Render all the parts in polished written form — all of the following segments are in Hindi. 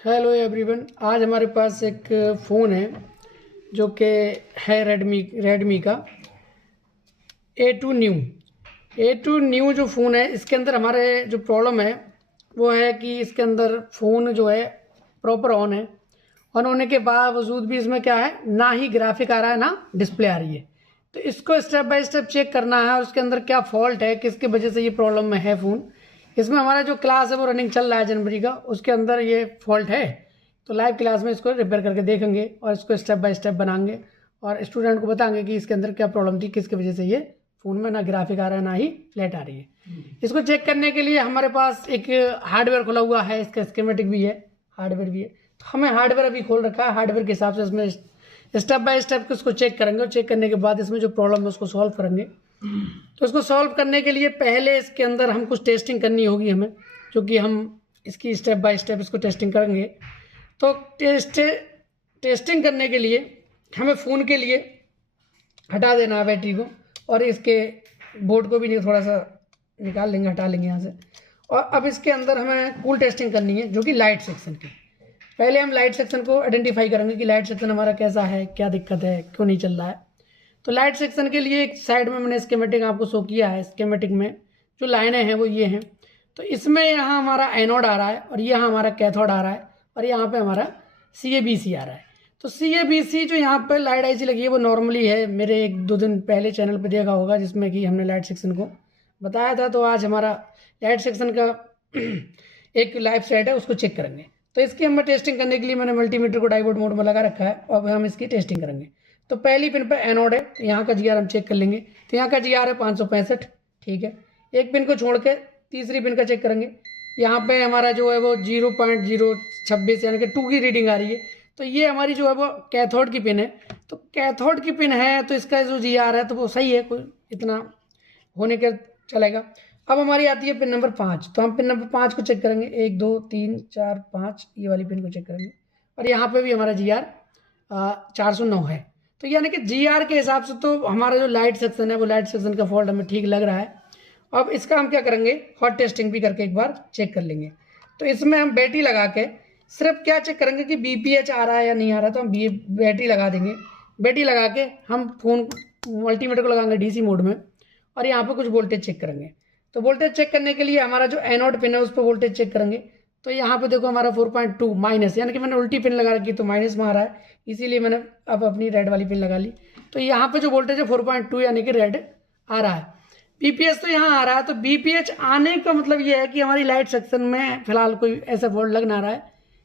Hello everyone. आज हमारे पास एक फ़ोन है जो कि है रेडमी का A2 न्यू जो फ़ोन है, इसके अंदर हमारे जो प्रॉब्लम है वो है कि इसके अंदर फ़ोन जो है प्रॉपर ऑन होने के बावजूद भी इसमें क्या है, ना ही ग्राफिक आ रहा है ना डिस्प्ले आ रही है। तो इसको स्टेप बाय स्टेप चेक करना है और उसके अंदर क्या फॉल्ट है, किसकी वजह से ये प्रॉब्लम में है फ़ोन। इसमें हमारा जो क्लास है वो रनिंग चल रहा है जनवरी का, उसके अंदर ये फॉल्ट है। तो लाइव क्लास में इसको रिपेयर करके देखेंगे और इसको स्टेप बाय स्टेप बनाएंगे और स्टूडेंट को बताएंगे कि इसके अंदर क्या प्रॉब्लम थी, किसकी वजह से ये फ़ोन में ना ग्राफिक आ रहा है ना ही फ्लैट आ रही है। इसको चेक करने के लिए हमारे पास एक हार्डवेयर खुला हुआ है, इसका स्कीमेटिक भी है, हार्डवेयर भी है। तो हमें हार्डवेयर अभी खोल रखा है, हार्डवेयर के हिसाब से इसमें स्टेप बाय स्टेप उसको चेक करेंगे और चेक करने के बाद इसमें जो प्रॉब्लम है उसको सॉल्व करेंगे। तो इसको सॉल्व करने के लिए पहले इसके अंदर हम कुछ टेस्टिंग करनी होगी हमें, क्योंकि हम इसकी स्टेप बाय स्टेप इसको टेस्टिंग करेंगे। तो टेस्टिंग करने के लिए हमें फ़ोन के लिए हटा देना है बैटरी को, और इसके बोर्ड को भी थोड़ा सा निकाल लेंगे, हटा लेंगे यहाँ से। और अब इसके अंदर हमें कूल टेस्टिंग करनी है, जो कि लाइट सेक्शन की। पहले हम लाइट सेक्शन को आइडेंटिफाई करेंगे कि लाइट सेक्शन हमारा कैसा है, क्या दिक्कत है, क्यों नहीं चल रहा है। तो लाइट सेक्शन के लिए एक साइड में मैंने स्कीमेटिक आपको शो किया है। स्कीमेटिक में जो लाइनें हैं वो ये हैं। तो इसमें यहाँ हमारा एनोड आ रहा है और यहाँ हमारा कैथोड आ रहा है और यहाँ पे हमारा CABC आ रहा है। तो CABC जो यहाँ पे लाइट IC लगी है वो नॉर्मली है, मेरे 1-2 दिन पहले चैनल पे देखा होगा जिसमें कि हमने लाइट सेक्शन को बताया था। तो आज हमारा लाइट सेक्शन का एक लाइव सेट है, उसको चेक करेंगे। तो इसकी हम टेस्टिंग करने के लिए मैंने मल्टीमीटर को डायोड मोड में लगा रखा है और हम इसकी टेस्टिंग करेंगे। तो पहली पिन पे एनोड है, तो यहाँ का GR हम चेक कर लेंगे। तो यहाँ का GR है 565, ठीक है। एक पिन को छोड़ के तीसरी पिन का चेक करेंगे। यहाँ पे हमारा जो है वो 0.026 यानी कि 2 की रीडिंग आ रही है। तो ये हमारी जो है वो कैथोड की पिन है। तो कैथोड की पिन है तो इसका जो GR है तो वो सही है, कोई इतना होने के चलेगा। अब हमारी आती है पिन नंबर 5। तो हम पिन नंबर 5 को चेक करेंगे, 1 2 3 4 5, ये वाली पिन को चेक करेंगे। और यहाँ पे भी हमारा GR 409 है। तो यानी कि GR के हिसाब से तो हमारा जो लाइट सेक्शन है वो लाइट सेक्शन का फॉल्ट हमें ठीक लग रहा है। अब इसका हम क्या करेंगे, हॉट टेस्टिंग भी करके एक बार चेक कर लेंगे। तो इसमें हम बैटरी लगा के सिर्फ क्या चेक करेंगे कि BPH आ रहा है या नहीं आ रहा। तो हम बैटरी लगा देंगे। बैटरी लगा के हम फ़ोन मल्टीमीटर को लगाएंगे DC मोड में और यहाँ पर कुछ वोल्टेज चेक करेंगे। तो वोल्टेज चेक करने के लिए हमारा जो एनोड पिन है उस पर वोल्टेज चेक करेंगे। तो यहाँ पे देखो हमारा 4.2 माइनस, यानी कि मैंने उल्टी पिन लगा रखी तो माइनस में आ रहा है, इसीलिए मैंने अब अपनी रेड वाली पिन लगा ली। तो यहाँ पे जो वोल्टेज है 4.2 यानी कि रेड आ रहा है। BPH तो यहाँ आ रहा है। तो BPH आने का मतलब ये है कि हमारी लाइट सेक्शन में फिलहाल कोई ऐसा फॉल्ट लग ना रहा है,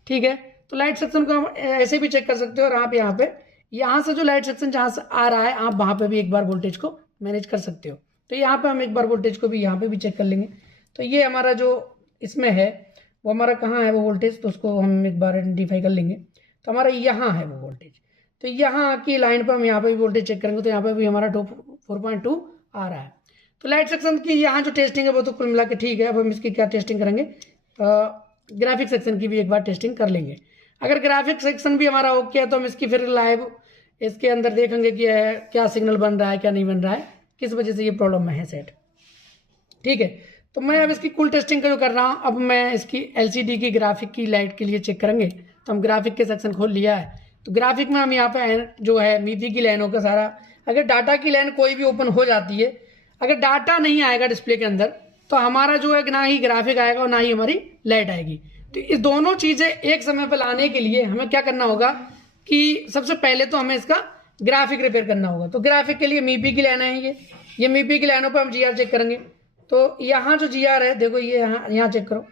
ठीक है। तो लाइट सेक्शन को हम ऐसे भी चेक कर सकते हो और आप यहाँ से जो लाइट सेक्शन जहाँ से आ रहा है आप वहाँ पर भी एक बार वोल्टेज को मैनेज कर सकते हो। तो यहाँ पे हम एक बार वोल्टेज को भी यहाँ पे भी चेक कर लेंगे। तो ये हमारा जो इसमें है वो हमारा कहाँ है वो वोल्टेज, तो उसको हम एक बार आइडेंटिफाई कर लेंगे। तो हमारा यहाँ है वो वोल्टेज। तो यहाँ की लाइन पर हम यहाँ पे भी वोल्टेज चेक करेंगे। तो यहाँ पे भी हमारा 4.2 आ रहा है। तो लाइट सेक्शन की यहाँ जो टेस्टिंग है वो तो कुल मिला के ठीक है। अब हम इसकी क्या टेस्टिंग करेंगे, ग्राफिक सेक्शन की भी एक बार टेस्टिंग कर लेंगे। अगर ग्राफिक सेक्शन भी हमारा ओके है तो हम इसकी फिर लाइव इसके अंदर देखेंगे कि क्या सिग्नल बन रहा है, क्या नहीं बन रहा है, किस वजह से ये प्रॉब्लम में है सेट, ठीक है। तो मैं अब इसकी कुल टेस्टिंग का जो कर रहा हूँ, अब मैं इसकी LCD की ग्राफिक की लाइट के लिए चेक करेंगे। तो हम ग्राफिक के सेक्शन खोल लिया है। तो ग्राफिक में हम यहाँ पे जो है मीपी की लाइनों का सारा, अगर डाटा की लाइन कोई भी ओपन हो जाती है, अगर डाटा नहीं आएगा डिस्प्ले के अंदर तो हमारा जो है ना ही ग्राफिक आएगा और ना ही हमारी लाइट आएगी। तो इस दोनों चीज़ें एक समय पर लाने के लिए हमें क्या करना होगा कि सबसे पहले तो हमें इसका ग्राफिक रिपेयर करना होगा। तो ग्राफिक के लिए मीपी की लाइन है, ये मीपी की लाइनों पर हम GR चेक करेंगे। तो यहाँ जो GR है देखो, ये यहाँ चेक करो।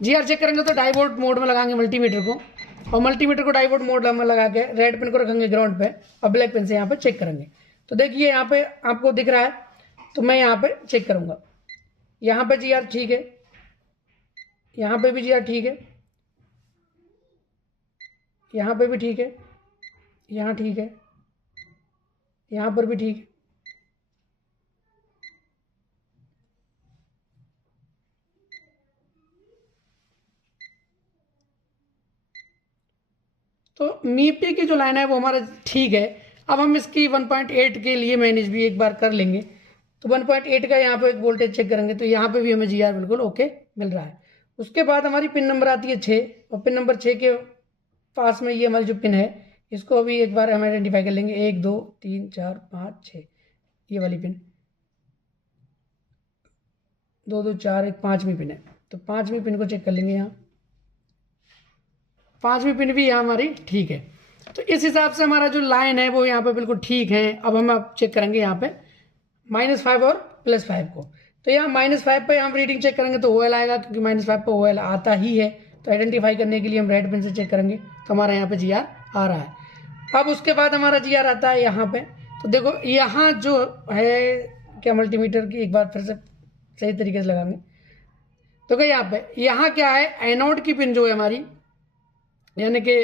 GR चेक करेंगे तो डायोड मोड में लगाएंगे मल्टीमीटर को, और मल्टीमीटर को डायोड मोड में लगा के रेड पिन को रखेंगे ग्राउंड पे और ब्लैक पिन से यहाँ पे चेक करेंगे। तो देखिए यहाँ पे आपको दिख रहा है। तो मैं यहाँ पे चेक करूँगा, यहाँ पे GR ठीक है, यहाँ पे भी GR ठीक है, यहाँ पे भी ठीक है, यहाँ ठीक है, यहाँ पर भी ठीक है। तो मीपी की जो लाइन है वो हमारा ठीक है। अब हम इसकी 1.8 के लिए मैनेज भी एक बार कर लेंगे। तो 1.8 का यहाँ पे एक वोल्टेज चेक करेंगे। तो यहाँ पे भी हमें GR बिल्कुल ओके मिल रहा है। उसके बाद हमारी पिन नंबर आती है 6, और पिन नंबर 6 के पास में ये हमारी जो पिन है इसको अभी एक बार हम आइडेंटिफाई कर लेंगे। 1 2 3 4 5 6, ये वाली पिन 2 2 4 1 5वीं पिन है। तो 5वीं पिन को चेक कर लेंगे। यहाँ 5वीं पिन भी यहाँ हमारी ठीक है। तो इस हिसाब से हमारा जो लाइन है वो यहाँ पे बिल्कुल ठीक है। अब हम चेक करेंगे यहाँ पे -5 और +5 को। तो यहाँ -5 पे हम रीडिंग चेक करेंगे तो OL आएगा, क्योंकि -5 पे OL आता ही है। तो आइडेंटिफाई करने के लिए हम रेड पिन से चेक करेंगे तो हमारा यहाँ पे GR आ रहा है। अब उसके बाद हमारा GR आता है यहाँ पे। तो देखो यहाँ जो है क्या मल्टीमीटर की एक बार फिर से सही तरीके से लगाएंगे तो क्या यहाँ क्या है, एनोड की पिन जो है हमारी यानी कि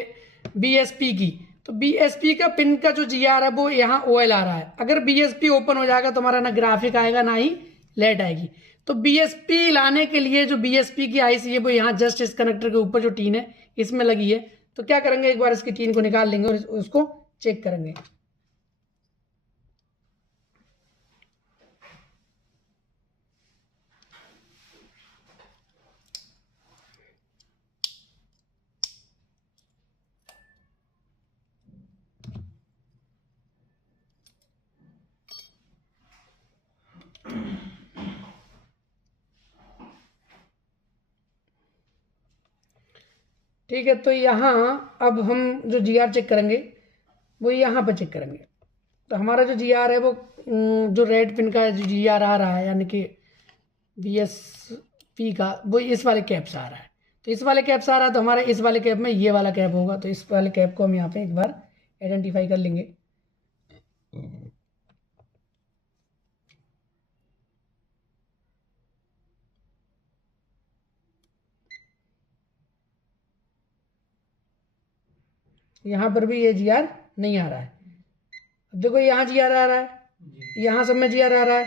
BSP की, तो BSP का पिन का जो GR है वो यहाँ OL आ रहा है। अगर BSP ओपन हो जाएगा तो हमारा ना ग्राफिक आएगा ना ही लेट आएगी। तो BSP लाने के लिए जो BSP की IC है वो यहाँ जस्ट इस कनेक्टर के ऊपर जो टीन है इसमें लगी है। तो क्या करेंगे, एक बार इसकी टीन को निकाल लेंगे और उसको चेक करेंगे। ठीक है, तो यहाँ अब हम जो GR चेक करेंगे वो यहाँ पर चेक करेंगे। तो हमारा जो GR है वो जो रेड पिन का जो GR आ रहा है यानी कि BSP का, वो इस वाले कैप से आ रहा है। तो इस वाले कैप से आ रहा है तो हमारा इस वाले कैप में ये वाला कैप होगा। तो इस वाले कैप को हम यहाँ पे एक बार आइडेंटिफाई कर लेंगे। यहाँ पर भी ये GR नहीं आ रहा है। अब देखो यहाँ GR आ रहा है, यहाँ सब में GR आ रहा है,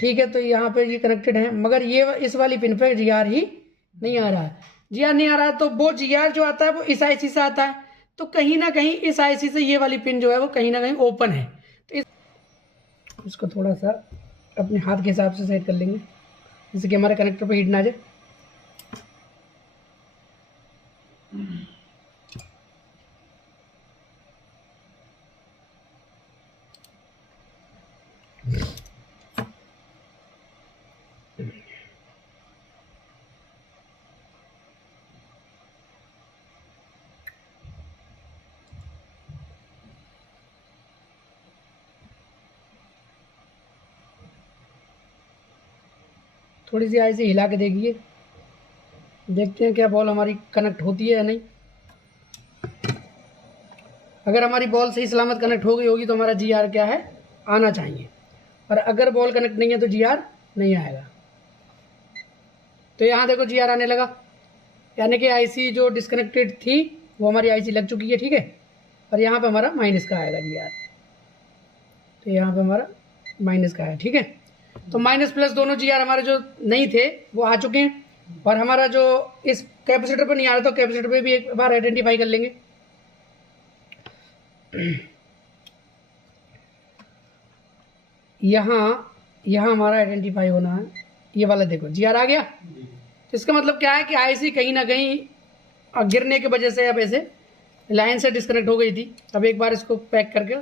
ठीक है। तो यहाँ पे ये कनेक्टेड है, मगर ये इस वाली पिन पे GR ही नहीं आ रहा है। GR नहीं आ रहा है तो वो GR जो आता है वो इस IC से आता है। तो कहीं ना कहीं इस IC से ये वाली पिन जो है वो कहीं ना कहीं ओपन है। तो इसको थोड़ा सा अपने हाथ के हिसाब से सेट कर लेंगे जिससे कि हमारे कनेक्टर पर हीट ना आ जाए। थोड़ी सी ऐसे हिला के देखिए, देखते हैं क्या बॉल हमारी कनेक्ट होती है या नहीं। अगर हमारी बॉल सही सलामत कनेक्ट हो गई होगी तो हमारा GR क्या है, आना चाहिए। और अगर बॉल कनेक्ट नहीं है तो GR नहीं आएगा। तो यहाँ देखो GR आने लगा, यानी कि IC जो डिस्कनेक्टेड थी वो हमारी IC लग चुकी है, ठीक है। और यहाँ पे हमारा माइनस का आएगा GR। तो यहाँ पे हमारा माइनस का है, ठीक है। तो माइनस प्लस दोनों GR हमारे जो नहीं थे वो आ चुके हैं। और हमारा जो इस कैपेसिटर पर नहीं आ रहा तो कैपेसिटर पे भी एक बार आइडेंटिफाई कर लेंगे। यहाँ हमारा आइडेंटिफाई होना है, ये वाला देखो GR आ गया। तो इसका मतलब क्या है कि IC कहीं ना कहीं गिरने की वजह से अब ऐसे लाइन से डिस्कनेक्ट हो गई थी। अब एक बार इसको पैक करके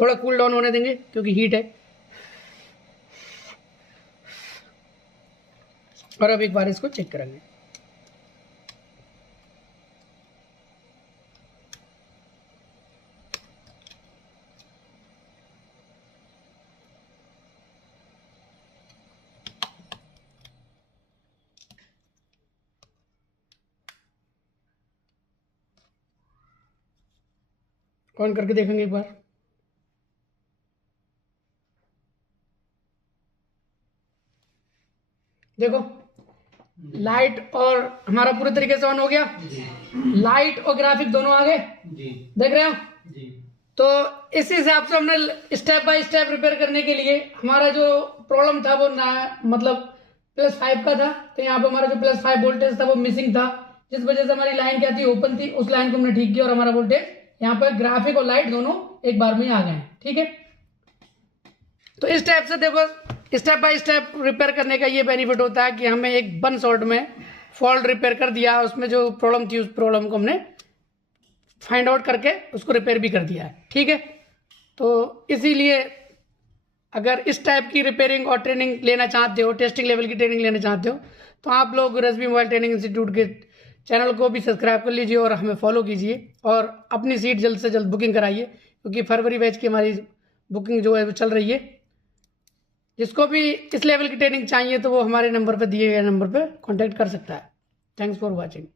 थोड़ा कूल डाउन होने देंगे क्योंकि हीट है। और अब एक बार इसको चेक करेंगे। ऑन करके देखेंगे एक बार। देखो लाइट और हमारा पूरे तरीके से ऑन हो गया। लाइट और ग्राफिक दोनों आ गए, देख रहे हो। तो इस हिसाब से हमने स्टेप बाय स्टेप रिपेयर करने के लिए हमारा जो प्रॉब्लम था वो ना मतलब +5 का था। तो यहाँ पर हमारा जो +5 वोल्टेज था वो मिसिंग था, जिस वजह से हमारी लाइन क्या थी, ओपन थी। उस लाइन को हमने ठीक किया और हमारा वोल्टेज यहाँ पर ग्राफिक और लाइट दोनों एक बार में आ गए, ठीक है। तो इस टाइप से देखो स्टेप बाय स्टेप रिपेयर करने का ये बेनिफिट होता है कि हमें एक वन शॉट में फॉल्ट रिपेयर कर दिया, उसमें जो प्रॉब्लम थी उस प्रॉब्लम को हमने फाइंड आउट करके उसको रिपेयर भी कर दिया है। ठीक है, तो इसीलिए अगर इस टाइप की रिपेयरिंग और ट्रेनिंग लेना चाहते हो, टेस्टिंग लेवल की ट्रेनिंग लेना चाहते हो, तो आप लोग रश्मि मोबाइल ट्रेनिंग इंस्टीट्यूट के चैनल को भी सब्सक्राइब कर लीजिए और हमें फॉलो कीजिए और अपनी सीट जल्द से जल्द बुकिंग कराइए, क्योंकि फरवरी बैच की हमारी बुकिंग जो है वो चल रही है। जिसको भी इस लेवल की ट्रेनिंग चाहिए तो वो हमारे नंबर पर दिए गए नंबर पर कॉन्टैक्ट कर सकता है। Thanks for watching.